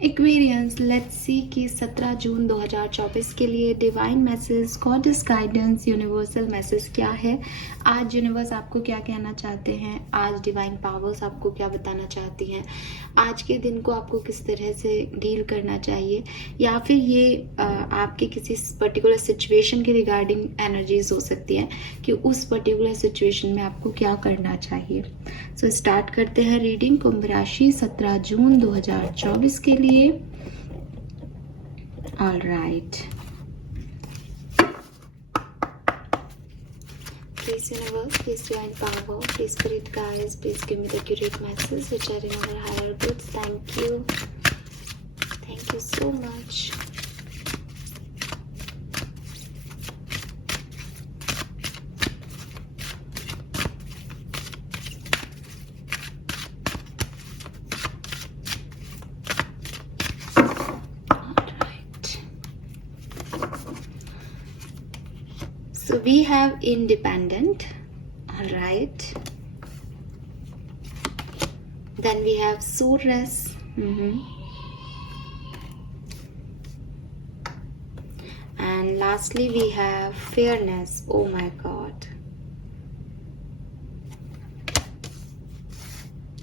Aquarians, let's see कि 17 जून 2024 के लिए divine message, goddess guidance, universal message क्या है। आज यूनिवर्स आपको क्या कहना चाहते हैं, आज डिवाइन पावर्स आपको क्या बताना चाहती हैं, आज के दिन को आपको किस तरह से डील करना चाहिए, या फिर ये आपके किसी पर्टिकुलर सिचुएशन के रिगार्डिंग एनर्जीज हो सकती हैं कि उस पर्टिकुलर सिचुएशन में आपको क्या करना चाहिए। सो स्टार्ट करते हैं रीडिंग। कुंभ राशि 17 जून 2024 के लिए। All right, please universe, please divine power, please spirit guides, please give me the accurate message which are in our higher goods. Thank you so much. So we have independent, all right. Then we have soreness, and lastly we have fairness. Oh my God.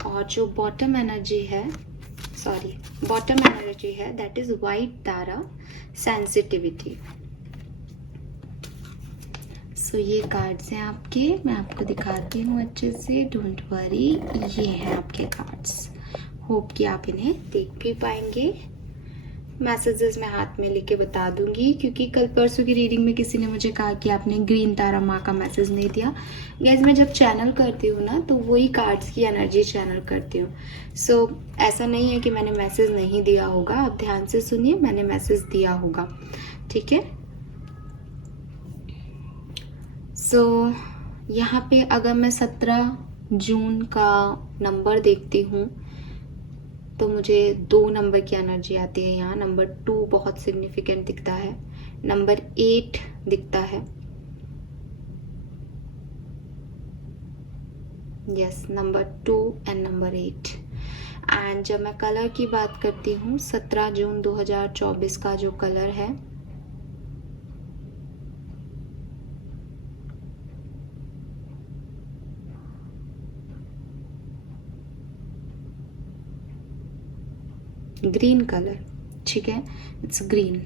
और जो bottom energy है, bottom energy है, that is white Tara, sensitivity. So ये cards हैं आपके, मैं आपको दिखाती हूँ अच्छे से, डोंट वरी। ये हैं आपके कार्ड्स, होप कि आप इन्हें देख भी पाएंगे। मैसेजेस मैं हाथ में लेके बता दूंगी, क्योंकि कल परसों की रीडिंग में किसी ने मुझे कहा कि आपने ग्रीन तारा माँ का मैसेज नहीं दिया। गैस, मैं जब चैनल करती हूँ ना, तो वही कार्ड्स की एनर्जी चैनल करती हूँ। सो ऐसा नहीं है कि मैंने मैसेज नहीं दिया होगा, आप ध्यान से सुनिए, मैंने मैसेज दिया होगा, ठीक है। सो यहाँ पे अगर मैं 17 जून का नंबर देखती हूँ तो मुझे 2 नंबर की एनर्जी आती है यहाँ। नंबर 2 बहुत सिग्निफिकेंट दिखता है, नंबर 8 दिखता है, yes, number 2 and number 8। And जब मैं कलर की बात करती हूँ, 17 जून 2024 का जो कलर है, ग्रीन कलर, ठीक है, इट्स ग्रीन,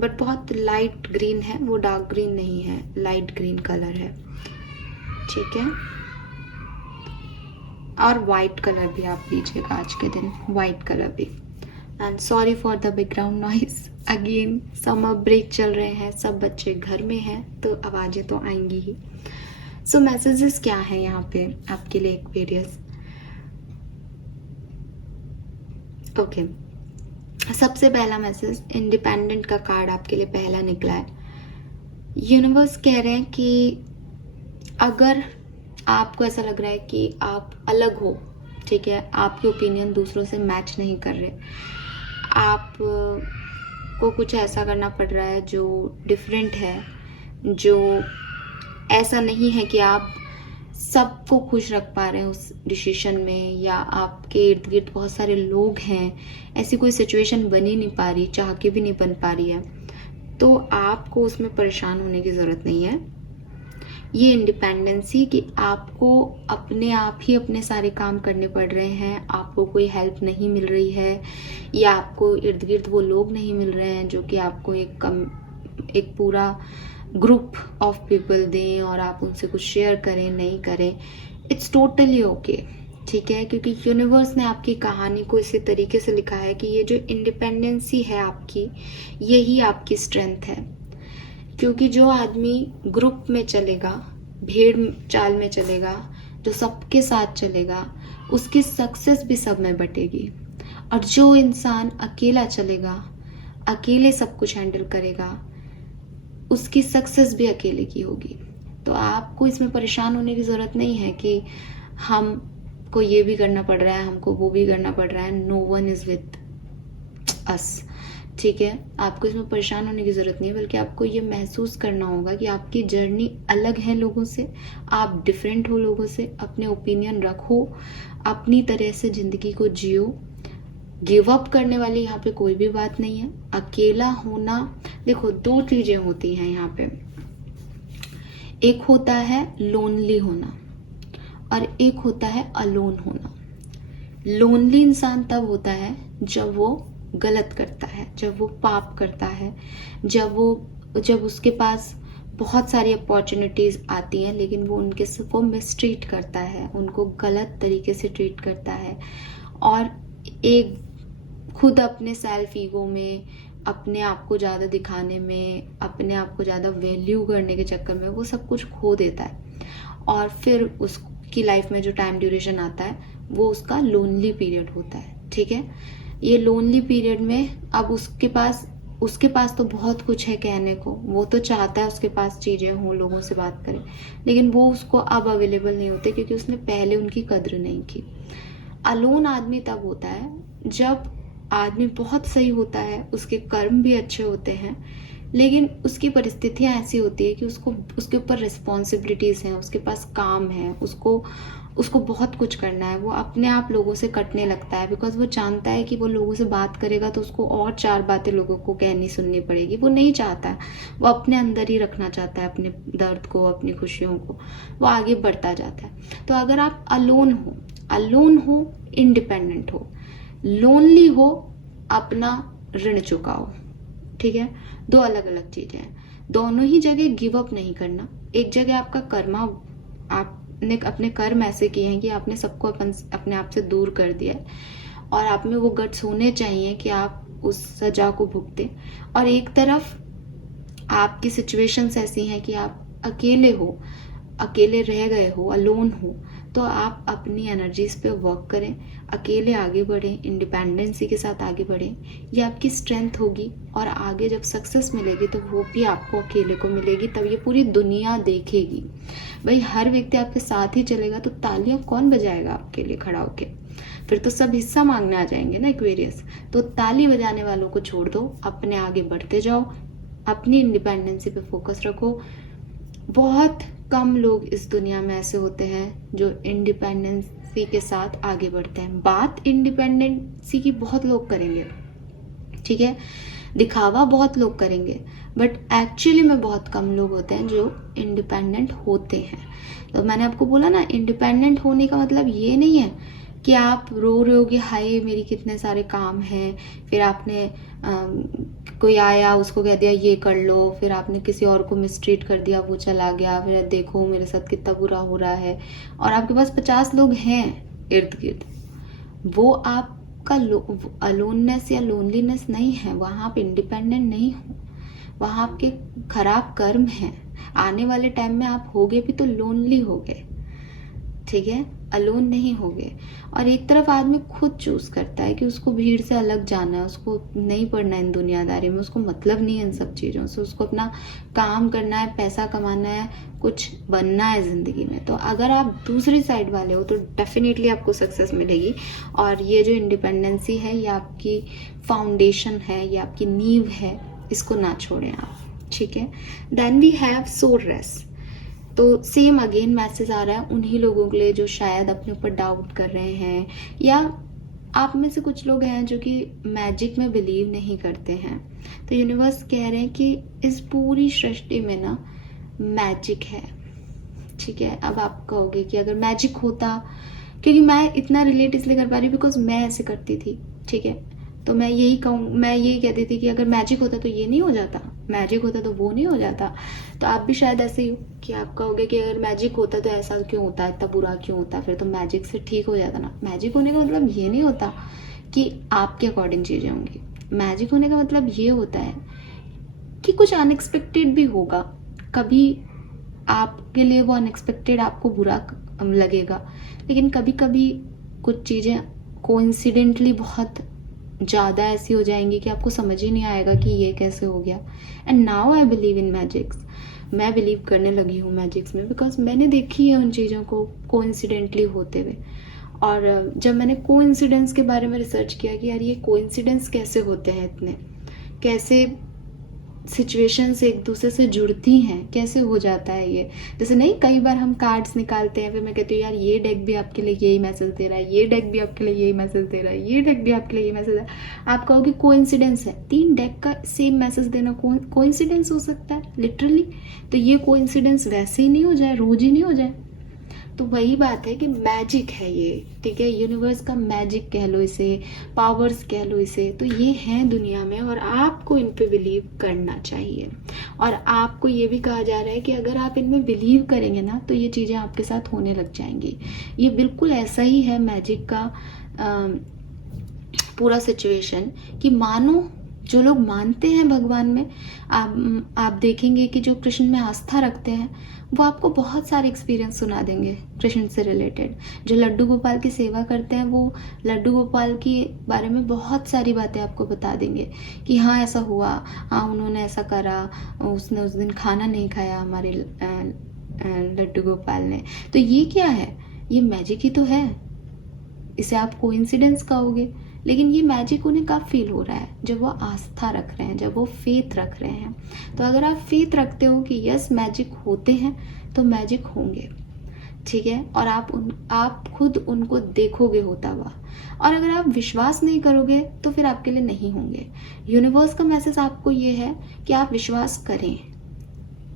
बट बहुत लाइट ग्रीन है, वो डार्क ग्रीन नहीं है, लाइट ग्रीन कलर है, ठीक है। और वाइट कलर भी आप लीजिएगा आज के दिन, वाइट कलर भी। And sorry for the background noise, again summer break चल रहे हैं, सब बच्चे घर में हैं, तो आवाज़ें तो आएंगी ही। सो मैसेजेस क्या है यहाँ पे आपके लिए एक्वेरियस। ओके, सबसे पहला मैसेज, इंडिपेंडेंट का कार्ड आपके लिए पहला निकला है। यूनिवर्स कह रहे हैं कि अगर आपको ऐसा लग रहा है कि आप अलग हो, ठीक है, आपके ओपिनियन दूसरों से मैच नहीं कर रहे, आप को कुछ ऐसा करना पड़ रहा है जो डिफरेंट है, जो ऐसा नहीं है कि आप सबको खुश रख पा रहे हैं उस डिसीजन में, या आपके इर्द गिर्द बहुत सारे लोग हैं, ऐसी कोई सिचुएशन बन ही नहीं पा रही, चाह के भी नहीं बन पा रही है, तो आपको उसमें परेशान होने की ज़रूरत नहीं है। ये इंडिपेंडेंसी कि आपको अपने आप ही अपने सारे काम करने पड़ रहे हैं, आपको कोई हेल्प नहीं मिल रही है, या आपको इर्द गिर्द वो लोग नहीं मिल रहे हैं जो कि आपको एक पूरा ग्रुप ऑफ पीपल दें और आप उनसे कुछ शेयर करें, नहीं करें, इट्स टोटली ओके, ठीक है। क्योंकि यूनिवर्स ने आपकी कहानी को इसी तरीके से लिखा है कि ये जो इंडिपेंडेंसी है आपकी, यही आपकी स्ट्रेंथ है। क्योंकि जो आदमी ग्रुप में चलेगा, भीड़ चाल में चलेगा, जो सबके साथ चलेगा, उसकी सक्सेस भी सब में बटेगी। और जो इंसान अकेला चलेगा, अकेले सब कुछ हैंडल करेगा, उसकी सक्सेस भी अकेले की होगी। तो आपको इसमें परेशान होने की ज़रूरत नहीं है कि हमको ये भी करना पड़ रहा है, हमको वो भी करना पड़ रहा है, no one is with us, ठीक है। आपको इसमें परेशान होने की ज़रूरत नहीं है, बल्कि आपको ये महसूस करना होगा कि आपकी जर्नी अलग है लोगों से, आप डिफरेंट हो लोगों से, अपने ओपिनियन रखो, अपनी तरह से ज़िंदगी को जियो, गिव अप करने वाली यहाँ पे कोई भी बात नहीं है। अकेला होना, देखो दो चीजें होती हैं यहाँ पे, एक होता है लोनली होना और एक होता है अलोन होना। लोनली इंसान तब होता है जब वो गलत करता है, जब वो पाप करता है, जब उसके पास बहुत सारी अपॉर्चुनिटीज आती हैं लेकिन वो उनके सबको मिसट्रीट करता है, उनको गलत तरीके से ट्रीट करता है और एक खुद अपने सेल्फ ईगो में, अपने आप को ज़्यादा दिखाने में, अपने आप को ज़्यादा वैल्यू करने के चक्कर में वो सब कुछ खो देता है और फिर उसकी लाइफ में जो टाइम ड्यूरेशन आता है वो उसका लोनली पीरियड होता है। ठीक है, ये लोनली पीरियड में अब उसके पास तो बहुत कुछ है कहने को, वो तो चाहता है उसके पास चीज़ें हों, लोगों से बात करे, लेकिन वो उसको अब अवेलेबल नहीं होते क्योंकि उसने पहले उनकी कद्र नहीं की। अलोन आदमी तब होता है जब आदमी बहुत सही होता है, उसके कर्म भी अच्छे होते हैं, लेकिन उसकी परिस्थितियां ऐसी होती है कि उसके ऊपर रिस्पॉन्सिबिलिटीज हैं, उसके पास काम है, उसको बहुत कुछ करना है। वो अपने आप लोगों से कटने लगता है बिकॉज वो जानता है कि वो लोगों से बात करेगा तो उसको और 4 बातें लोगों को कहनी सुननी पड़ेगी। वो नहीं चाहता है, वो अपने अंदर ही रखना चाहता है अपने दर्द को, अपनी खुशियों को, वो आगे बढ़ता जाता है। तो अगर आप अलोन हो, इंडिपेंडेंट हो, लोनली हो, अपना ऋण चुकाओ। ठीक है, दो अलग अलग चीजें हैं। दोनों ही जगह गिव अप नहीं करना। एक जगह आपका कर्मा, आपने अपने कर्म ऐसे किए हैं कि आपने सबको अपने आप से दूर कर दिया है और आप में वो गट्स होने चाहिए कि आप उस सजा को भुगते, और एक तरफ आपकी सिचुएशंस ऐसी हैं कि आप अकेले रह गए हो, अलोन हो, तो आप अपनी एनर्जीज पे वर्क करें, अकेले आगे बढ़ें, इंडिपेंडेंसी के साथ आगे बढ़ें। ये आपकी स्ट्रेंथ होगी और आगे जब सक्सेस मिलेगी तो वो भी आपको अकेले को मिलेगी, तब ये पूरी दुनिया देखेगी। भाई हर व्यक्ति आपके साथ ही चलेगा तो तालियां कौन बजाएगा आपके लिए खड़ा होके? फिर तो सब हिस्सा मांगने आ जाएंगे ना, एक्वेरियस। तो ताली बजाने वालों को छोड़ दो, अपने आगे बढ़ते जाओ, अपनी इंडिपेंडेंसी पे फोकस रखो। बहुत कम लोग इस दुनिया में ऐसे होते हैं जो इंडिपेंडेंसी के साथ आगे बढ़ते हैं। बात इंडिपेंडेंसी की बहुत लोग करेंगे, ठीक है, दिखावा बहुत लोग करेंगे, बट एक्चुअली में बहुत कम लोग होते हैं जो इंडिपेंडेंट होते हैं। तो मैंने आपको बोला ना, इंडिपेंडेंट होने का मतलब ये नहीं है कि आप रो रहे होगे हाय मेरी कितने सारे काम हैं, फिर आपने कोई आया उसको कह दिया ये कर लो, फिर आपने किसी और को मिसट्रीट कर दिया, वो चला गया, फिर देखो मेरे साथ कितना बुरा हो रहा है, और आपके पास 50 लोग हैं इर्द गिर्द। वो आपका अलोननेस या लोनलीनेस नहीं है, वहाँ आप इंडिपेंडेंट नहीं हो, वहाँ आपके खराब कर्म हैं। आने वाले टाइम में आप होगे भी तो लोनली होगे, ठीक है, अलोन नहीं होगे। और एक तरफ आदमी खुद चूज करता है कि उसको भीड़ से अलग जाना है, उसको नहीं पड़ना है इन दुनियादारी में, उसको मतलब नहीं है इन सब चीज़ों से, उसको अपना काम करना है, पैसा कमाना है, कुछ बनना है ज़िंदगी में। तो अगर आप दूसरी साइड वाले हो तो डेफिनेटली आपको सक्सेस मिलेगी। और ये जो इंडिपेंडेंसी है ये आपकी फाउंडेशन है, ये आपकी नींव है, इसको ना छोड़ें आप, ठीक है। Then we have soul rest. तो सेम अगेन मैसेज आ रहा है उन्हीं लोगों के लिए जो शायद अपने ऊपर डाउट कर रहे हैं, या आप में से कुछ लोग हैं जो कि मैजिक में बिलीव नहीं करते हैं। तो यूनिवर्स कह रहे हैं कि इस पूरी सृष्टि में ना मैजिक है, ठीक है। अब आप कहोगे कि अगर मैजिक होता, क्योंकि मैं इतना रिलेट इसलिए कर पा रही हूँ बिकॉज मैं ऐसे करती थी, ठीक है। तो मैं यही कहती थी कि अगर मैजिक होता तो ये नहीं हो जाता, मैजिक होता तो वो नहीं हो जाता। तो आप भी शायद ऐसे ही हो कि आप कहोगे कि अगर मैजिक होता तो ऐसा क्यों होता, इतना बुरा क्यों होता, फिर तो मैजिक से ठीक हो जाता ना। मैजिक होने का मतलब ये नहीं होता कि आपके अकॉर्डिंग चीज़ें होंगी। मैजिक होने का मतलब ये होता है कि कुछ अनएक्सपेक्टेड भी होगा, कभी आपके लिए वो अनएक्सपेक्टेड आपको बुरा लगेगा, लेकिन कभी कभी कुछ चीज़ें कोइंसिडेंटली बहुत ज़्यादा ऐसी हो जाएंगी कि आपको समझ ही नहीं आएगा कि ये कैसे हो गया। And now I believe in magics. मैं बिलीव करने लगी हूँ मैजिक्स में बिकॉज मैंने देखी है उन चीज़ों को कोइंसिडेंटली होते हुए। और जब मैंने कोइंसिडेंस के बारे में रिसर्च किया कि यार ये कोइंसिडेंस कैसे होते हैं, इतने कैसे सिचुएशंस एक दूसरे से जुड़ती हैं। कैसे हो जाता है ये? जैसे नहीं, कई बार हम कार्ड्स निकालते हैं, फिर मैं कहती हूँ यार ये डेक भी आपके लिए यही मैसेज दे रहा है, ये डेक भी आपके लिए यही मैसेज दे रहा है, ये डेक भी आपके लिए यही मैसेज है। आप कहोगे कोइंसिडेंस है, 3 डेक का सेम मैसेज देना कोइंसिडेंस हो सकता है लिटरली? तो ये कोइंसिडेंस वैसे ही नहीं हो जाए, रोज ही नहीं हो जाए। तो वही बात है कि मैजिक है ये, ठीक है, यूनिवर्स का मैजिक कह लो इसे, पावर्स कह लो इसे, तो ये हैं दुनिया में और आपको इन पे बिलीव करना चाहिए। और आपको ये भी कहा जा रहा है कि अगर आप इनमें बिलीव करेंगे ना तो ये चीज़ें आपके साथ होने लग जाएंगी। ये बिल्कुल ऐसा ही है मैजिक का पूरा सिचुएशन, कि मानो जो लोग मानते हैं भगवान में, आप देखेंगे कि जो कृष्ण में आस्था रखते हैं वो आपको बहुत सारे एक्सपीरियंस सुना देंगे कृष्ण से रिलेटेड। जो लड्डू गोपाल की सेवा करते हैं वो लड्डू गोपाल के बारे में बहुत सारी बातें आपको बता देंगे कि हाँ ऐसा हुआ, हाँ उन्होंने ऐसा करा, उसने उस दिन खाना नहीं खाया हमारे लड्डू गोपाल ने। तो ये क्या है? ये मैजिक ही तो है। इसे आप कोइंसिडेंस कहोगे, लेकिन ये मैजिक उन्हें कब फील हो रहा है? जब वो आस्था रख रहे हैं, जब वो फेथ रख रहे हैं। तो अगर आप फेथ रखते हो कि यस मैजिक होते हैं तो मैजिक होंगे, ठीक है, और आप खुद उनको देखोगे होता हुआ। और अगर आप विश्वास नहीं करोगे तो फिर आपके लिए नहीं होंगे। यूनिवर्स का मैसेज आपको ये है कि आप विश्वास करें,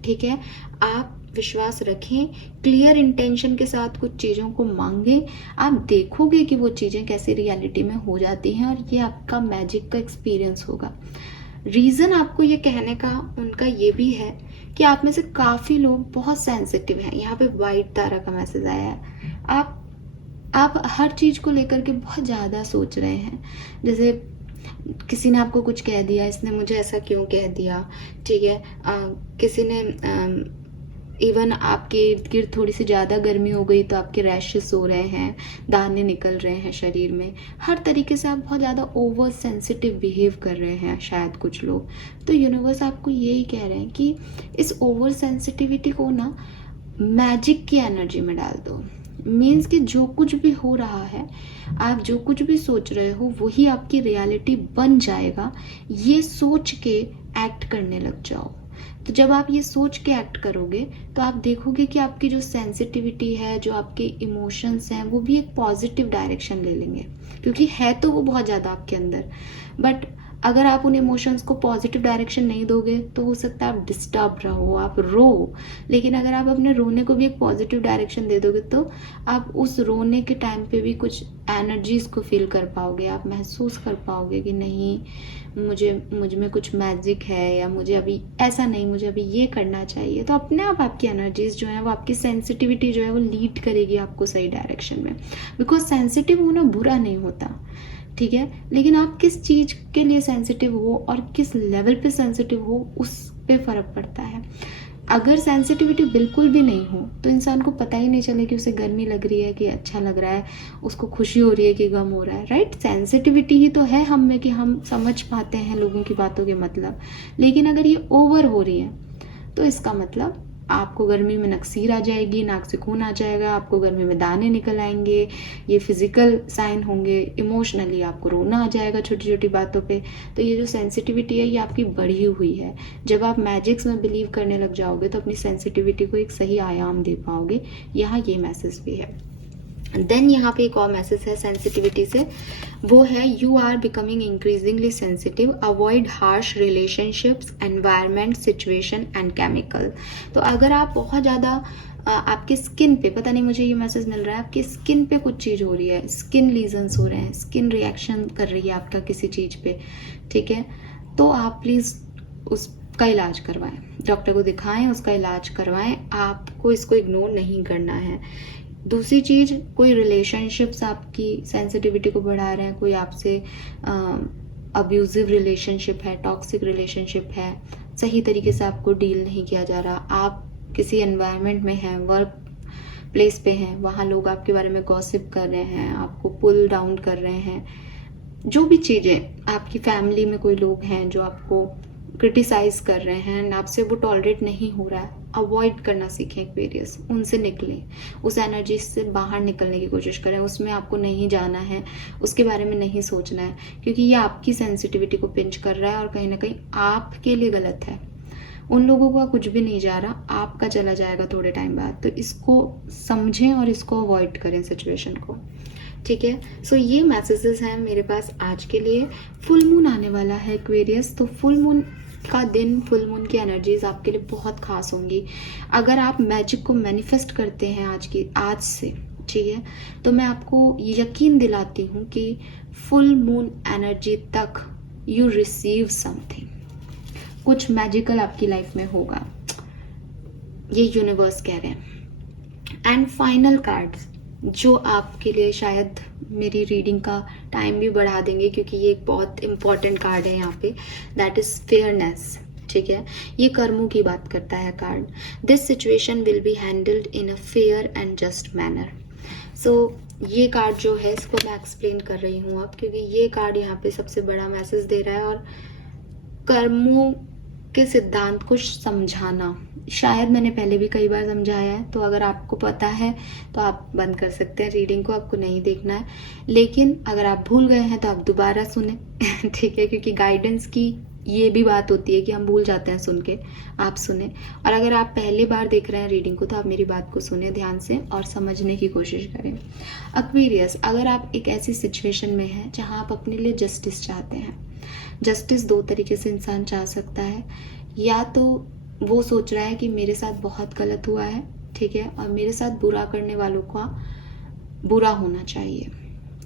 ठीक है, आप विश्वास रखें, क्लियर इंटेंशन के साथ कुछ चीज़ों को मांगे, आप देखोगे कि वो चीज़ें कैसे रियलिटी में हो जाती हैं और ये आपका मैजिक का एक्सपीरियंस होगा। रीज़न आपको ये कहने का उनका ये भी है कि आप में से काफ़ी लोग बहुत सेंसिटिव हैं। यहाँ पे वाइट तारा का मैसेज आया है। आप हर चीज़ को लेकर के बहुत ज़्यादा सोच रहे हैं। जैसे किसी ने आपको कुछ कह दिया, इसने मुझे ऐसा क्यों कह दिया, ठीक है, किसी ने इवन आपके इर्द गिर्द थोड़ी सी ज़्यादा गर्मी हो गई तो आपके रैशेस हो रहे हैं, दाने निकल रहे हैं शरीर में, हर तरीके से आप बहुत ज़्यादा ओवर सेंसिटिव बिहेव कर रहे हैं शायद कुछ लोग। तो यूनिवर्स आपको यही कह रहे हैं कि इस ओवर सेंसिटिविटी को ना मैजिक की एनर्जी में डाल दो। मीन्स कि जो कुछ भी हो रहा है, आप जो कुछ भी सोच रहे हो वही आपकी रियलिटी बन जाएगा। ये सोच के एक्ट करने लग जाओ। तो जब आप ये सोच के एक्ट करोगे तो आप देखोगे कि आपकी जो सेंसिटिविटी है, जो आपके इमोशंस हैं, वो भी एक पॉजिटिव डायरेक्शन ले लेंगे, क्योंकि है तो वो बहुत ज़्यादा आपके अंदर। बट अगर आप उन इमोशंस को पॉजिटिव डायरेक्शन नहीं दोगे तो हो सकता है आप डिस्टर्ब रहो, आप रो। लेकिन अगर आप अपने रोने को भी एक पॉजिटिव डायरेक्शन दे दोगे तो आप उस रोने के टाइम पे भी कुछ एनर्जीज़ को फील कर पाओगे, आप महसूस कर पाओगे कि नहीं मुझ में कुछ मैजिक है, या मुझे अभी ऐसा नहीं, मुझे अभी ये करना चाहिए। तो अपने आप आपकी एनर्जीज जो है वो, आपकी सेंसिटिविटी जो है वो लीड करेगी आपको सही डायरेक्शन में। बिकॉज सेंसिटिव होना बुरा नहीं होता, ठीक है, लेकिन आप किस चीज़ के लिए सेंसिटिव हो और किस लेवल पे सेंसिटिव हो उस पे फ़र्क पड़ता है। अगर सेंसिटिविटी बिल्कुल भी नहीं हो तो इंसान को पता ही नहीं चले कि उसे गर्मी लग रही है कि अच्छा लग रहा है, उसको खुशी हो रही है कि गम हो रहा है, राइट। सेंसिटिविटी ही तो है हम में कि हम समझ पाते हैं लोगों की बातों के मतलब। लेकिन अगर ये ओवर हो रही है तो इसका मतलब आपको गर्मी में नक्सीर आ जाएगी, नाक से खून आ जाएगा, आपको गर्मी में दाने निकल आएंगे, ये फिजिकल साइन होंगे, इमोशनली आपको रोना आ जाएगा छोटी छोटी बातों पे। तो ये जो सेंसिटिविटी है ये आपकी बढ़ी हुई है। जब आप मैजिक्स में बिलीव करने लग जाओगे तो अपनी सेंसिटिविटी को एक सही आयाम दे पाओगे। यहाँ ये मैसेज भी है। देन यहाँ पे एक और मैसेज है सेंसिटिविटी से, वो है you are becoming increasingly sensitive, avoid harsh relationships, environment, situation and chemical. तो अगर आप बहुत ज़्यादा आपके स्किन पे, पता नहीं मुझे ये मैसेज मिल रहा है, आपकी स्किन पे कुछ चीज़ हो रही है, स्किन लीजन्स हो रहे हैं, स्किन रिएक्शन कर रही है आपका किसी चीज़ पे, ठीक है, तो आप प्लीज़ उसका इलाज करवाएं, डॉक्टर को दिखाएं, उसका इलाज करवाएं। आपको इसको इग्नोर नहीं करना है। दूसरी चीज़, कोई रिलेशनशिप्स आपकी सेंसिटिविटी को बढ़ा रहे हैं, कोई आपसे अब्यूजिव रिलेशनशिप है, टॉक्सिक रिलेशनशिप है, सही तरीके से आपको डील नहीं किया जा रहा, आप किसी एनवायरनमेंट में हैं, वर्क प्लेस पे हैं, वहाँ लोग आपके बारे में गॉसिप कर रहे हैं, आपको पुल डाउन कर रहे हैं, जो भी चीज़ें, आपकी फैमिली में कोई लोग हैं जो आपको क्रिटिसाइज कर रहे हैं, आपसे वो टॉलरेट नहीं हो रहा है, अवॉइड करना सीखें एक्वेरियस, उनसे निकलें, उस एनर्जी से बाहर निकलने की कोशिश करें, उसमें आपको नहीं जाना है, उसके बारे में नहीं सोचना है, क्योंकि ये आपकी सेंसिटिविटी को पिंच कर रहा है और कहीं ना कहीं आपके लिए गलत है। उन लोगों का कुछ भी नहीं जा रहा, आपका चला जाएगा थोड़े टाइम बाद। तो इसको समझें और इसको अवॉइड करें सिचुएशन को, ठीक है। सो ये मैसेजेस हैं मेरे पास आज के लिए। फुल मून आने वाला है एक्वेरियस, तो फुल मून का दिन, फुल मून की एनर्जीज आपके लिए बहुत खास होंगी। अगर आप मैजिक को मैनिफेस्ट करते हैं आज से, ठीक है, तो मैं आपको यकीन दिलाती हूँ कि फुल मून एनर्जी तक यू रिसीव समथिंग, कुछ मैजिकल आपकी लाइफ में होगा, ये यूनिवर्स कह रहे हैं। एंड फाइनल कार्ड्स जो आपके लिए शायद मेरी रीडिंग का टाइम भी बढ़ा देंगे, क्योंकि ये एक बहुत इंपॉर्टेंट कार्ड है यहाँ पे, दैट इज फेयरनेस, ठीक है। ये कर्मों की बात करता है card. This situation will be handled in a fair and just manner. So ये कार्ड जो है इसको मैं एक्सप्लेन कर रही हूँ अब, क्योंकि ये कार्ड यहाँ पे सबसे बड़ा मैसेज दे रहा है। और कर्मों के सिद्धांत को समझाना, शायद मैंने पहले भी कई बार समझाया है, तो अगर आपको पता है तो आप बंद कर सकते हैं रीडिंग को, आपको नहीं देखना है। लेकिन अगर आप भूल गए हैं तो आप दोबारा सुने ठीक है, क्योंकि गाइडेंस की ये भी बात होती है कि हम भूल जाते हैं सुन के, आप सुने। और अगर आप पहली बार देख रहे हैं रीडिंग को तो आप मेरी बात को सुने ध्यान से और समझने की कोशिश करें। एक्वेरियस, अगर आप एक ऐसी सिचुएशन में हैं जहां आप अपने लिए जस्टिस चाहते हैं, जस्टिस दो तरीके से इंसान चाह सकता है। या तो वो सोच रहा है कि मेरे साथ बहुत गलत हुआ है, ठीक है, और मेरे साथ बुरा करने वालों का बुरा होना चाहिए,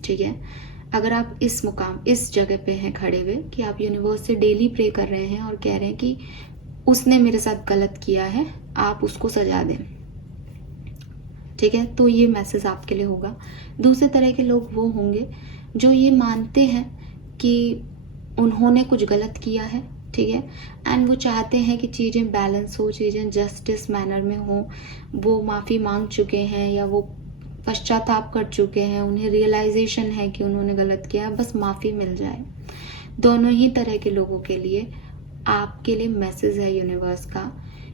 ठीक है। अगर आप इस जगह पे हैं खड़े हुए कि आप यूनिवर्स से डेली प्रे कर रहे हैं और कह रहे हैं कि उसने मेरे साथ गलत किया है, आप उसको सजा दें, ठीक है, तो ये मैसेज आपके लिए होगा। दूसरे तरह के लोग वो होंगे जो ये मानते हैं कि उन्होंने कुछ गलत किया है, ठीक है, एंड वो चाहते हैं कि चीज़ें बैलेंस हो, चीज़ें जस्टिस मैनर में हो। वो माफ़ी मांग चुके हैं या वो पश्चाताप कर चुके हैं, उन्हें रियलाइजेशन है कि उन्होंने गलत किया, बस माफ़ी मिल जाए। दोनों ही तरह के लोगों के लिए आपके लिए मैसेज है यूनिवर्स का,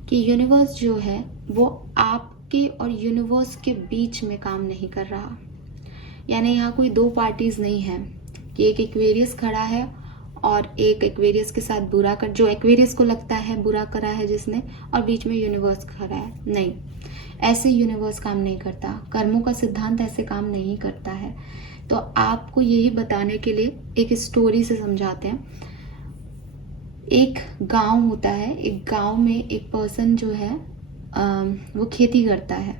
कि यूनिवर्स जो है वो आपके और यूनिवर्स के बीच में काम नहीं कर रहा। यानी यहाँ कोई दो पार्टीज नहीं है कि एक एक्वेरियस खड़ा है और एक एक्वेरियस के साथ बुरा कर, जो एक्वेरियस को लगता है बुरा करा है जिसने, और बीच में यूनिवर्स खड़ा है। नहीं, ऐसे यूनिवर्स काम नहीं करता, कर्मों का सिद्धांत ऐसे काम नहीं करता है। तो आपको यही बताने के लिए एक स्टोरी से समझाते हैं। एक गांव होता है, एक गांव में एक पर्सन जो है वो खेती करता है,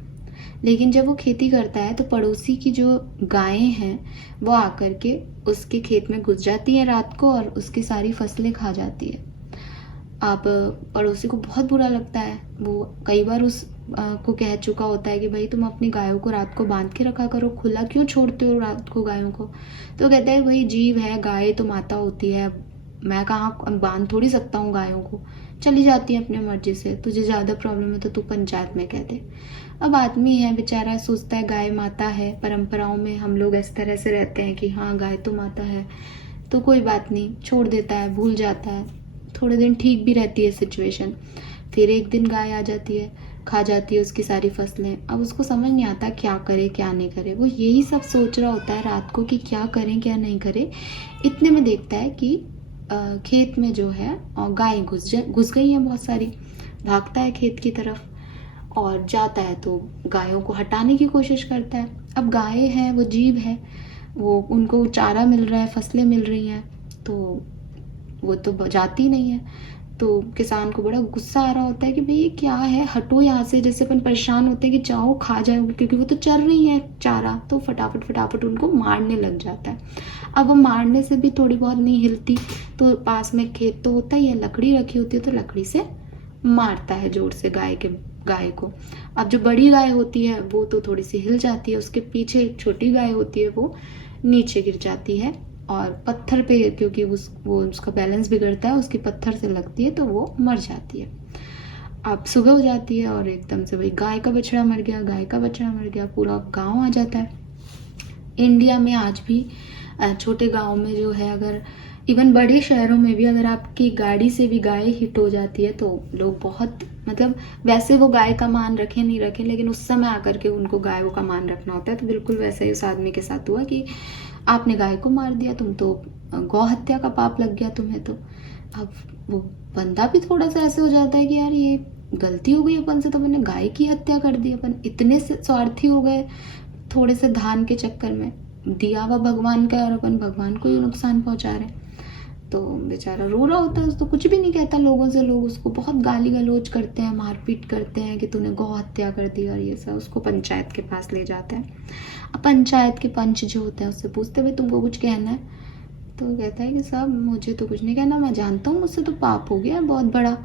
लेकिन जब वो खेती करता है तो पड़ोसी की जो गायें हैं वो आकर के उसके खेत में घुस जाती हैं रात को और उसकी सारी फसलें खा जाती है। अब पड़ोसी को बहुत बुरा लगता है, वो कई बार उस को कह चुका होता है कि भाई तुम अपनी गायों को रात को बांध के रखा करो, खुला क्यों छोड़ते हो रात को गायों को। तो कहता है भाई जीव है, गाय तो माता होती है, मैं कहाँ बांध थोड़ी सकता हूँ गायों को, चली जाती है अपने मर्जी से, तुझे ज़्यादा प्रॉब्लम है तो तू पंचायत में कह दे। अब आदमी है बेचारा, सोचता है गाय माता है, परंपराओं में हम लोग इस तरह से रहते हैं कि हाँ गाय तो माता है, तो कोई बात नहीं, छोड़ देता है, भूल जाता है। थोड़े दिन ठीक भी रहती है सिचुएशन, फिर एक दिन गाय आ जाती है, खा जाती है उसकी सारी फसलें। अब उसको समझ नहीं आता क्या करे क्या नहीं करे, वो यही सब सोच रहा होता है रात को कि क्या करें क्या नहीं करें। इतने में देखता है कि खेत में जो है गाय घुस गई हैं बहुत सारी। भागता है खेत की तरफ और जाता है तो गायों को हटाने की कोशिश करता है। अब गाय है, वो जीव है, वो उनको चारा मिल रहा है, फसलें मिल रही हैं, तो वो तो जाती नहीं है। तो किसान को बड़ा गुस्सा आ रहा होता है कि भाई ये क्या है, हटो यहाँ से। जैसे अपन परेशान होते हैं कि जाओ खा जाओ, क्योंकि वो तो चर रही है चारा, तो फटाफट फटाफट उनको मारने लग जाता है। अब वो मारने से भी थोड़ी बहुत नहीं हिलती, तो पास में खेत तो होता ही है, लकड़ी रखी होती है, तो लकड़ी से मारता है जोर से गाय को। अब जो बड़ी गाय होती है वो तो थोड़ी सी हिल जाती है, उसके पीछे एक छोटी गाय होती है वो नीचे गिर जाती है और पत्थर पे, क्योंकि वो उसका बैलेंस बिगड़ता है, उसकी पत्थर से लगती है तो वो मर जाती है। अब सुबह हो जाती है और एकदम से भाई गाय का बछड़ा मर गया, गाय का बछड़ा मर गया, पूरा गांव आ जाता है। इंडिया में आज भी छोटे गांव में जो है, अगर इवन बड़े शहरों में भी अगर आपकी गाड़ी से भी गाय हिट हो जाती है तो लोग बहुत, मतलब वैसे वो गाय का मान रखें नहीं रखें, लेकिन उस समय आकर के उनको गायों का मान रखना होता है। तो बिल्कुल वैसा ही उस आदमी के साथ हुआ कि आपने गाय को मार दिया, तुम तो गौ हत्या का पाप लग गया तुम्हें। तो अब वो बंदा भी थोड़ा सा ऐसे हो जाता है कि यार ये गलती हो गई अपन से, तो मैंने गाय की हत्या कर दी, अपन इतने से स्वार्थी हो गए थोड़े से धान के चक्कर में, दिया हुआ भगवान का और अपन भगवान को ही नुकसान पहुंचा रहे हैं। तो बेचारा रो रहा होता है, तो कुछ भी नहीं कहता लोगों से, लोग उसको बहुत गाली गलौज करते हैं, मारपीट करते हैं कि तूने गौ हत्या कर दी और ये सब। उसको पंचायत के पास ले जाते हैं। अब पंचायत के पंच जो होते हैं उससे पूछते भाई तुमको कुछ कहना है? तो कहता है कि साहब मुझे तो कुछ नहीं कहना, मैं जानता हूँ मुझसे तो पाप हो गया बहुत बड़ा,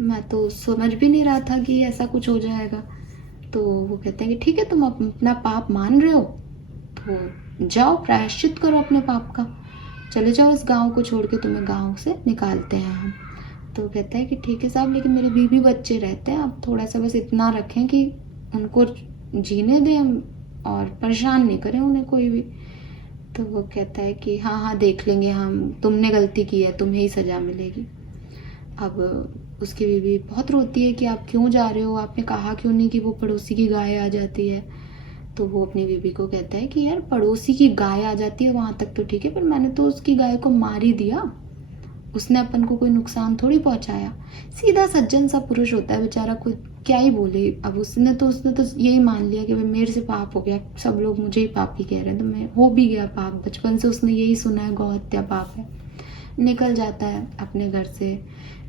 मैं तो समझ भी नहीं रहा था कि ऐसा कुछ हो जाएगा। तो वो कहते हैं कि ठीक है, तुम अपना पाप मान रहे हो तो जाओ प्रायश्चित करो अपने पाप का, चले जाओ इस गांव को छोड़ के, तुम्हें गांव से निकालते हैं हम। तो कहता है कि ठीक है साहब, लेकिन मेरे बीवी बच्चे रहते हैं, आप थोड़ा सा बस इतना रखें कि उनको जीने दें और परेशान नहीं करें उन्हें कोई भी। तो वो कहता है कि हाँ हाँ देख लेंगे हम, तुमने गलती की है, तुम्हें ही सज़ा मिलेगी। अब उसकी बीवी बहुत रोती है कि आप क्यों जा रहे हो, आपने कहा क्यों नहीं कि वो पड़ोसी की गाय आ जाती है। तो वो अपनी बीवी को कहता है कि यार पड़ोसी की गाय आ जाती है वहाँ तक तो ठीक है, पर मैंने तो उसकी गाय को मार ही दिया, उसने अपन को कोई नुकसान थोड़ी पहुँचाया। सीधा सज्जन सा पुरुष होता है बेचारा, कोई क्या ही बोले। अब उसने तो यही मान लिया कि भाई मेरे से पाप हो गया, सब लोग मुझे ही पापी कह रहे हैं, तो मैं हो भी गया पाप, बचपन से उसने यही सुना है गौ हत्या पाप है। निकल जाता है अपने घर से,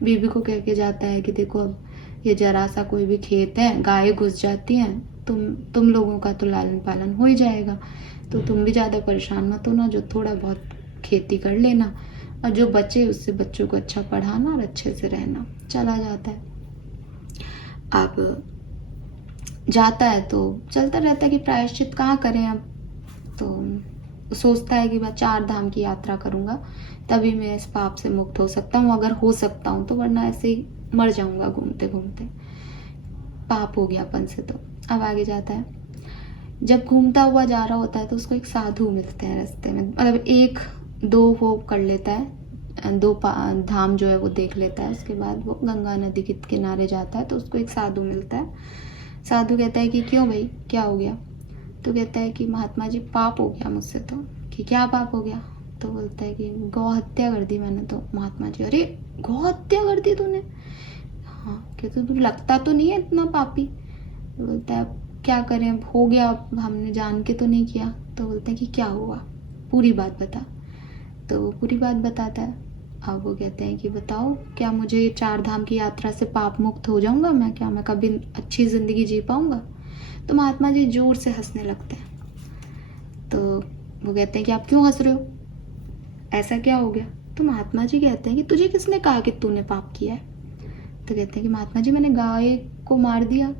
बीवी को कह के जाता है कि देखो अब ये जरा सा कोई भी खेत है, गाय घुस जाती हैं, तुम लोगों का तो लालन पालन हो ही जाएगा, तो तुम भी ज़्यादा परेशान मत होना, जो थोड़ा बहुत खेती कर लेना और जो बचे उससे बच्चों को अच्छा पढ़ाना और अच्छे से रहना। चला जाता है। अब जाता है तो चलता रहता है कि प्रायश्चित कहाँ करें अब। तो सोचता है कि मैं 4 धाम की यात्रा करूँगा तभी मैं इस पाप से मुक्त हो सकता हूँ, अगर हो सकता हूँ तो, वरना ऐसे ही मर जाऊँगा घूमते घूमते, पाप हो गया अपन से। तो अब आगे जाता है। जब घूमता हुआ जा रहा होता है तो उसको एक साधु मिलते हैं रास्ते में, मतलब 1-2 वो कर लेता है, 2 धाम जो है वो देख लेता है। उसके बाद वो गंगा नदी के किनारे जाता है तो उसको एक साधु मिलता है। साधु कहता है कि क्यों भाई क्या हो गया? तो कहता है कि महात्मा जी पाप हो गया मुझसे। तो कि क्या पाप हो गया? तो बोलता है कि गौ हत्या कर दी मैंने। तो महात्मा जी अरे गौ हत्या कर दी तूने? हाँ। कहते तू लगता तो नहीं है इतना पापी। बोलता है क्या करें, अब हो गया, अब हमने जान के तो नहीं किया। तो बोलते हैं कि क्या हुआ, पूरी बात बता। तो वो पूरी बात बताता है। अब वो कहते हैं कि बताओ क्या मुझे 4 धाम की यात्रा से पाप मुक्त हो जाऊंगा मैं, क्या मैं कभी अच्छी ज़िंदगी जी पाऊंगा? तो महात्मा जी जोर से हंसने लगते हैं। तो वो कहते हैं कि आप क्यों हंस रहे हो, ऐसा क्या हो गया? तो महात्मा जी कहते हैं कि तुझे किसने कहा कि तूने पाप किया है? तो कहते हैं कि महात्मा जी मैंने गाय को मार दिया।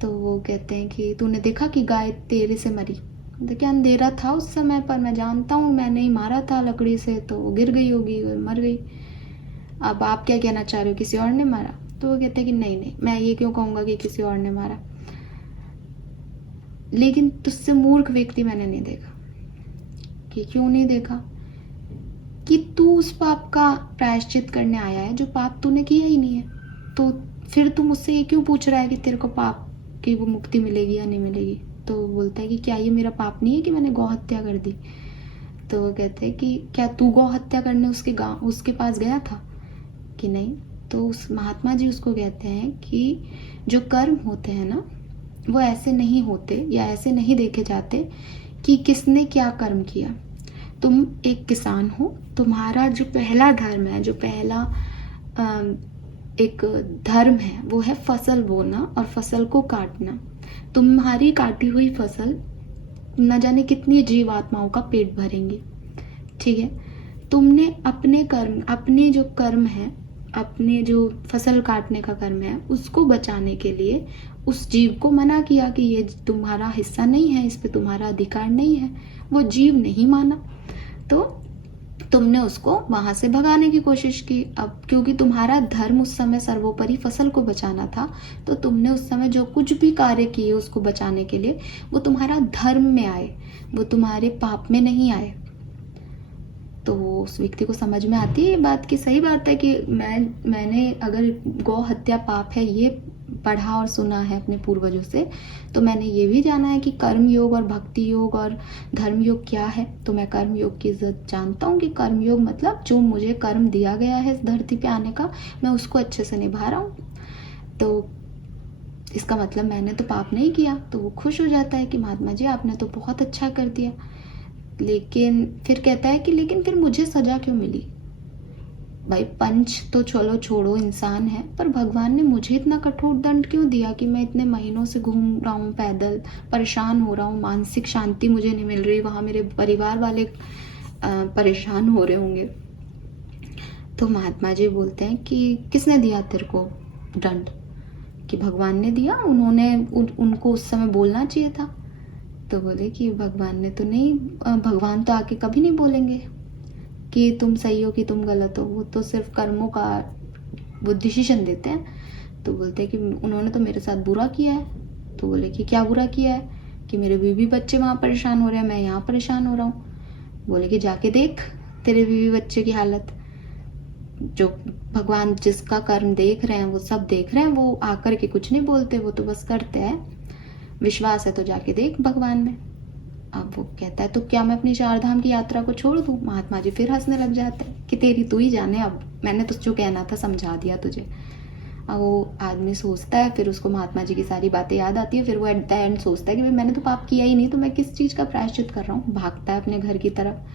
तो वो कहते हैं कि तूने देखा कि गाय तेरे से मरी? तो क्या अंधेरा था उस समय पर, मैं जानता हूँ मैंने ही मारा था लकड़ी से, तो वो गिर गई होगी और मर गई। अब आप क्या कहना चाह रहे हो, किसी और ने मारा? तो वो कहते हैं कि नहीं नहीं, मैं ये क्यों कहूँगा कि किसी और ने मारा, लेकिन तुझसे मूर्ख व्यक्ति मैंने नहीं देखा। कि क्यों नहीं देखा? कि तू उस पाप का प्रायश्चित करने आया है जो पाप तूने किया ही नहीं है, तो फिर तू मुझसे ये क्यों पूछ रहा है कि तेरे को पाप की वो मुक्ति मिलेगी या नहीं मिलेगी? तो बोलता है कि क्या ये मेरा पाप नहीं है कि मैंने गौ हत्या कर दी? तो वो कहते हैं कि क्या तू गौ हत्या करने उसके पास गया था कि नहीं? तो उस महात्मा जी उसको कहते हैं कि जो कर्म होते हैं ना वो ऐसे नहीं होते या ऐसे नहीं देखे जाते कि किसने क्या कर्म किया। तुम एक किसान हो, तुम्हारा जो पहला धर्म है, जो पहला एक धर्म है वो है फसल बोना और फसल को काटना। तुम्हारी काटी हुई फसल न जाने कितनी जीवात्माओं का पेट भरेंगी, ठीक है? तुमने अपने कर्म, अपने जो कर्म है, अपने जो फसल काटने का कर्म है उसको बचाने के लिए उस जीव को मना किया कि ये तुम्हारा हिस्सा नहीं है, इस पे तुम्हारा अधिकार नहीं है। वो जीव नहीं माना तो तुमने उसको वहां से भगाने की कोशिश की। अब क्योंकि तुम्हारा धर्म उस समय सर्वोपरि फसल को बचाना था, तो तुमने उस समय जो कुछ भी कार्य किए उसको बचाने के लिए, वो तुम्हारा धर्म में आए, वो तुम्हारे पाप में नहीं आए। तो उस व्यक्ति को समझ में आती है ये बात कि सही बात है कि मैंने अगर गौ हत्या पाप है ये पढ़ा और सुना है अपने पूर्वजों से, तो मैंने ये भी जाना है कि कर्म योग और भक्ति योग और धर्म योग क्या है। तो मैं कर्म योग की इज्जत जानता हूँ कि कर्म योग मतलब जो मुझे कर्म दिया गया है इस धरती पे आने का, मैं उसको अच्छे से निभा रहा हूँ, तो इसका मतलब मैंने तो पाप नहीं किया। तो वो खुश हो जाता है कि महात्मा जी आपने तो बहुत अच्छा कर दिया। लेकिन फिर कहता है कि लेकिन फिर मुझे सजा क्यों मिली? भाई पंच तो चलो छोड़ो, इंसान है, पर भगवान ने मुझे इतना कठोर दंड क्यों दिया कि मैं इतने महीनों से घूम रहा हूँ पैदल, परेशान हो रहा हूँ, मानसिक शांति मुझे नहीं मिल रही, वहाँ मेरे परिवार वाले परेशान हो रहे होंगे। तो महात्मा जी बोलते हैं कि किसने दिया तेरे को दंड? कि भगवान ने दिया, उन्होंने उनको उस समय बोलना चाहिए था। तो बोले कि भगवान ने तो नहीं, भगवान तो आके कभी नहीं बोलेंगे कि तुम सही हो कि तुम गलत हो, वो तो सिर्फ कर्मों का वो डिसीजन देते हैं। तो बोलते हैं कि उन्होंने तो मेरे साथ बुरा किया है। तो बोले कि क्या बुरा किया है? कि मेरे बीवी बच्चे वहाँ परेशान हो रहे हैं, मैं यहाँ परेशान हो रहा हूँ। बोले कि जाके देख तेरे बीवी बच्चे की हालत। जो भगवान जिसका कर्म देख रहे हैं वो सब देख रहे हैं, वो आकर के कुछ नहीं बोलते, वो तो बस करते हैं। विश्वास है तो जाके देख भगवान में। अब वो कहता है तो क्या मैं अपनी 4 धाम की यात्रा को छोड़ दूं? महात्मा जी फिर हंसने लग जाते हैं कि तेरी तू ही जाने, अब मैंने तो जो कहना था समझा दिया तुझे। अब वो आदमी सोचता है, फिर उसको महात्मा जी की सारी बातें याद आती है। फिर वो एट द एंड सोचता है कि भाई मैंने तो पाप किया ही नहीं, तो मैं किस चीज़ का प्रायश्चित कर रहा हूँ। भागता है अपने घर की तरफ।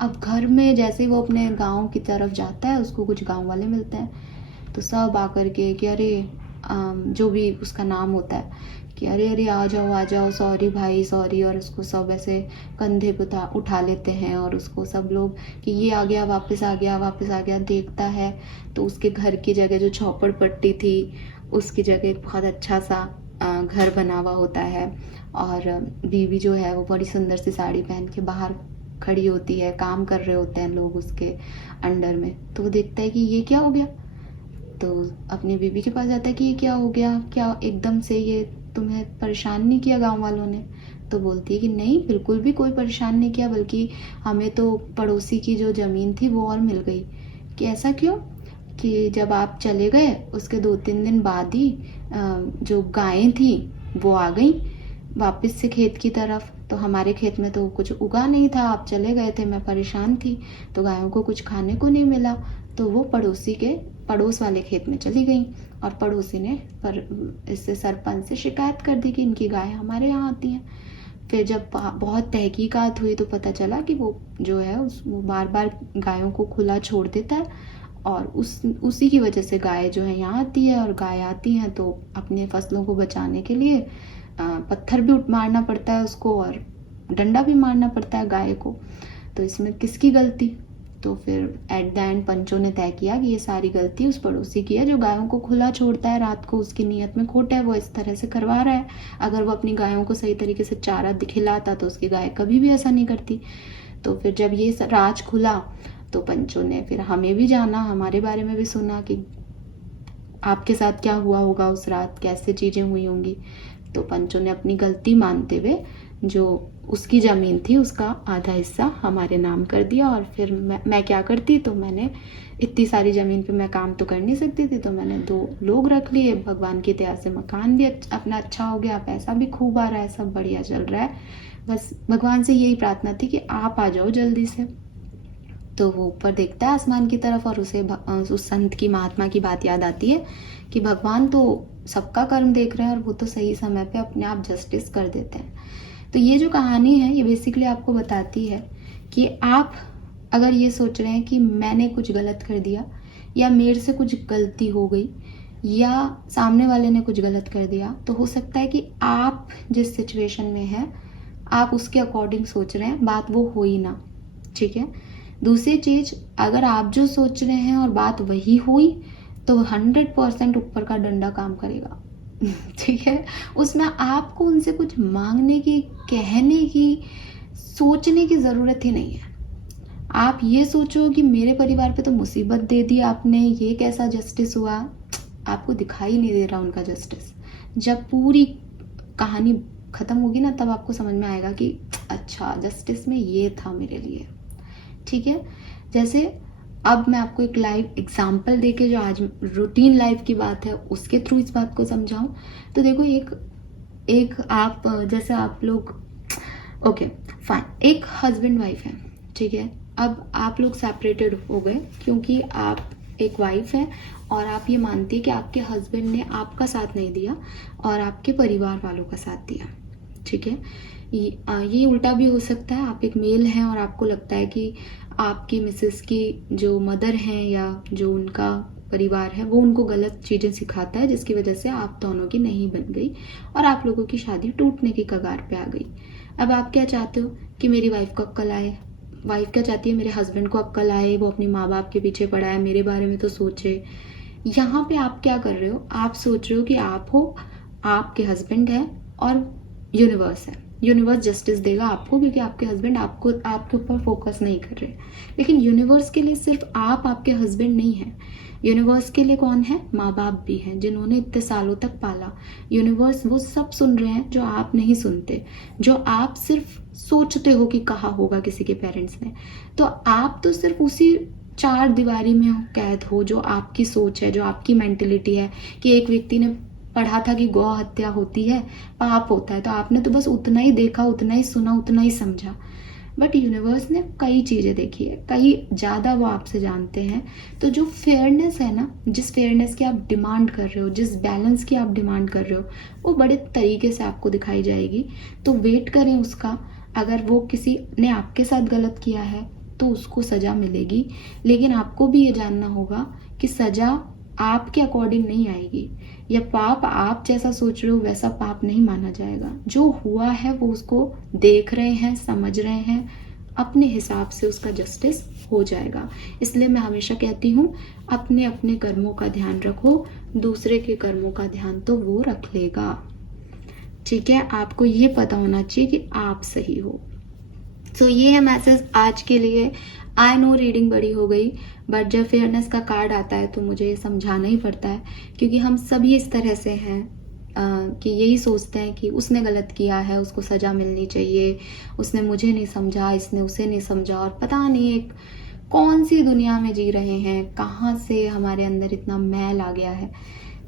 अब घर में जैसे वो अपने गाँव की तरफ जाता है, उसको कुछ गाँव वाले मिलते हैं। तो सब आकर के कि अरे जो भी उसका नाम होता है कि अरे अरे आ जाओ, सॉरी भाई सॉरी, और उसको सब ऐसे कंधे पे उठा लेते हैं, और उसको सब लोग कि ये आ गया, वापस आ गया। देखता है तो उसके घर की जगह जो झोपड़ पट्टी थी उसकी जगह बहुत अच्छा सा घर बना हुआ होता है, और बीवी जो है वो बड़ी सुंदर सी साड़ी पहन के बाहर खड़ी होती है, काम कर रहे होते हैं लोग उसके अंडर में। तो वो देखता है कि ये क्या हो गया, तो अपनी बीवी के पास जाता है कि ये क्या हो गया, क्या एकदम से ये तुम्हें परेशान नहीं किया गांव वालों ने? तो बोलती है कि नहीं, बिल्कुल भी कोई परेशान नहीं किया, बल्कि हमें तो पड़ोसी की जो ज़मीन थी वो और मिल गई। कि ऐसा क्यों? कि जब आप चले गए उसके 2-3 दिन बाद ही जो गायें थी वो आ गई वापस से खेत की तरफ। तो हमारे खेत में तो कुछ उगा नहीं था, आप चले गए थे, मैं परेशान थी, तो गायों को कुछ खाने को नहीं मिला। तो वो पड़ोसी के पड़ोस वाले खेत में चली गई, और पड़ोसी ने इससे सरपंच से शिकायत कर दी कि इनकी गाय हमारे यहाँ आती हैं। फिर जब बहुत तहकीकात हुई तो पता चला कि वो जो है वो बार बार गायों को खुला छोड़ देता है, और उसी की वजह से गाय जो है यहाँ आती है, और गाय आती हैं तो अपने फसलों को बचाने के लिए पत्थर भी मारना पड़ता है उसको, और डंडा भी मारना पड़ता है गाय को। तो इसमें किसकी गलती? तो फिर एट द एंड पंचों ने तय किया कि ये सारी गलती उस पड़ोसी की है जो गायों को खुला छोड़ता है रात को, उसकी नीयत में खोट है, वो इस तरह से करवा रहा है। अगर वो अपनी गायों को सही तरीके से चारा खिलाता तो उसकी गाय कभी भी ऐसा नहीं करती। तो फिर जब ये राज खुला तो पंचों ने फिर हमें भी जाना, हमारे बारे में भी सुना कि आपके साथ क्या हुआ होगा उस रात, कैसे चीज़ें हुई होंगी। तो पंचों ने अपनी गलती मानते हुए जो उसकी ज़मीन थी उसका आधा हिस्सा हमारे नाम कर दिया। और फिर मैं क्या करती, तो मैंने इतनी सारी ज़मीन पे मैं काम तो कर नहीं सकती थी, तो मैंने 2 लोग रख लिए। भगवान की दया से मकान भी अपना अच्छा हो गया, पैसा भी खूब आ रहा है, सब बढ़िया चल रहा है। बस भगवान से यही प्रार्थना थी कि आप आ जाओ जल्दी से। तो वो ऊपर देखता है आसमान की तरफ, और उसे उस संत की, महात्मा की बात याद आती है कि भगवान तो सबका कर्म देख रहे हैं, और वो तो सही समय पे अपने आप जस्टिस कर देते हैं। तो ये जो कहानी है ये बेसिकली आपको बताती है कि आप अगर ये सोच रहे हैं कि मैंने कुछ गलत कर दिया, या मेरे से कुछ गलती हो गई, या सामने वाले ने कुछ गलत कर दिया, तो हो सकता है कि आप जिस सिचुएशन में हैं आप उसके अकॉर्डिंग सोच रहे हैं, बात वो हो ही ना। ठीक है। दूसरी चीज, अगर आप जो सोच रहे हैं और बात वही हुई तो 100% ऊपर का डंडा काम करेगा। ठीक है। उसमें आपको उनसे कुछ मांगने की, कहने की, सोचने की ज़रूरत ही नहीं है। आप ये सोचो कि मेरे परिवार पे तो मुसीबत दे दी आपने, ये कैसा जस्टिस हुआ। आपको दिखाई नहीं दे रहा उनका जस्टिस। जब पूरी कहानी ख़त्म होगी ना, तब आपको समझ में आएगा कि अच्छा जस्टिस में ये था मेरे लिए। ठीक है। जैसे अब मैं आपको एक लाइव एग्जांपल देके जो आज रूटीन लाइफ की बात है उसके थ्रू इस बात को समझाऊं, तो देखो एक आप जैसे आप लोग, ओके फाइन, एक हस्बैंड वाइफ है, ठीक है। अब आप लोग सेपरेटेड हो गए क्योंकि आप एक वाइफ है और आप ये मानती है कि आपके हस्बैंड ने आपका साथ नहीं दिया और आपके परिवार वालों का साथ दिया, ठीक है। ये उल्टा भी हो सकता है, आप एक मेल हैं और आपको लगता है कि आपकी मिसेस की जो मदर हैं या जो उनका परिवार है वो उनको गलत चीज़ें सिखाता है, जिसकी वजह से आप दोनों की नहीं बन गई और आप लोगों की शादी टूटने की कगार पे आ गई। अब आप क्या चाहते हो कि मेरी वाइफ को अक्ल आए, वाइफ क्या चाहती है मेरे हस्बैंड को अक्ल आए, वो अपने माँ बाप के पीछे पड़ा है, मेरे बारे में तो सोचे। यहाँ पे आप क्या कर रहे हो, आप सोच रहे हो कि आप हो, आपके हस्बैंड है और यूनिवर्स है, यूनिवर्स जस्टिस देगा आपको क्योंकि आपके हस्बैंड आपको आपके ऊपर फोकस नहीं कर रहे। लेकिन यूनिवर्स के लिए सिर्फ आप आपके हस्बैंड नहीं है, यूनिवर्स के लिए कौन है, माँ बाप भी हैं जिन्होंने इतने सालों तक पाला। यूनिवर्स वो सब सुन रहे हैं जो आप नहीं सुनते, जो आप सिर्फ सोचते हो कि कहा होगा किसी के पेरेंट्स ने। तो आप तो सिर्फ उसी चार दीवारी में कैद हो जो आपकी सोच है, जो आपकी मेंटेलिटी है कि एक व्यक्ति ने पढ़ा था कि गौ हत्या होती है, पाप होता है, तो आपने तो बस उतना ही देखा, उतना ही सुना, उतना ही समझा। बट यूनिवर्स ने कई चीज़ें देखी है, कई ज़्यादा वो आपसे जानते हैं। तो जो फेयरनेस है ना, जिस फेयरनेस की आप डिमांड कर रहे हो, जिस बैलेंस की आप डिमांड कर रहे हो, वो बड़े तरीके से आपको दिखाई जाएगी। तो वेट करें उसका। अगर वो किसी ने आपके साथ गलत किया है तो उसको सज़ा मिलेगी, लेकिन आपको भी ये जानना होगा कि सज़ा आपके अकॉर्डिंग नहीं आएगी, या पाप आप जैसा सोच रहे हो वैसा पाप नहीं माना जाएगा। जो हुआ है वो उसको देख रहे हैं, समझ रहे हैं, अपने हिसाब से उसका जस्टिस हो जाएगा। इसलिए मैं हमेशा कहती हूँ अपने अपने कर्मों का ध्यान रखो, दूसरे के कर्मों का ध्यान तो वो रख लेगा, ठीक है। आपको ये पता होना चाहिए कि आप सही हो। सो ये है मैसेज आज के लिए। आई नो रीडिंग बड़ी हो गई, बट जब फेयरनेस का कार्ड आता है तो मुझे ये समझाना ही पड़ता है, क्योंकि हम सभी इस तरह से हैं कि यही सोचते हैं कि उसने गलत किया है, उसको सज़ा मिलनी चाहिए, उसने मुझे नहीं समझा, इसने उसे नहीं समझा, और पता नहीं एक कौन सी दुनिया में जी रहे हैं, कहाँ से हमारे अंदर इतना मैल आ गया है।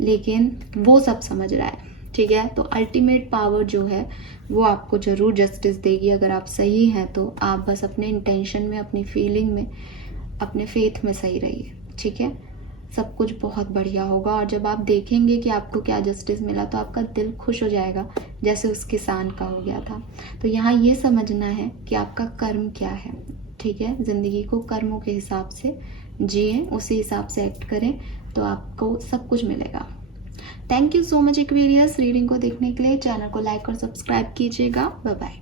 लेकिन वो सब समझ रहा है, ठीक है। तो अल्टीमेट पावर जो है वो आपको ज़रूर जस्टिस देगी अगर आप सही हैं। तो आप बस अपने इंटेंशन में, अपनी फीलिंग में, अपने फेथ में सही रहिए, ठीक है। सब कुछ बहुत बढ़िया होगा, और जब आप देखेंगे कि आपको क्या जस्टिस मिला तो आपका दिल खुश हो जाएगा, जैसे उस किसान का हो गया था। तो यहाँ ये समझना है कि आपका कर्म क्या है, ठीक है। ज़िंदगी को कर्मों के हिसाब से जिए, उसी हिसाब से एक्ट करें, तो आपको सब कुछ मिलेगा। Thank you so much Aquarius reading को देखने के लिए। चैनल को लाइक और सब्सक्राइब कीजिएगा। Bye bye.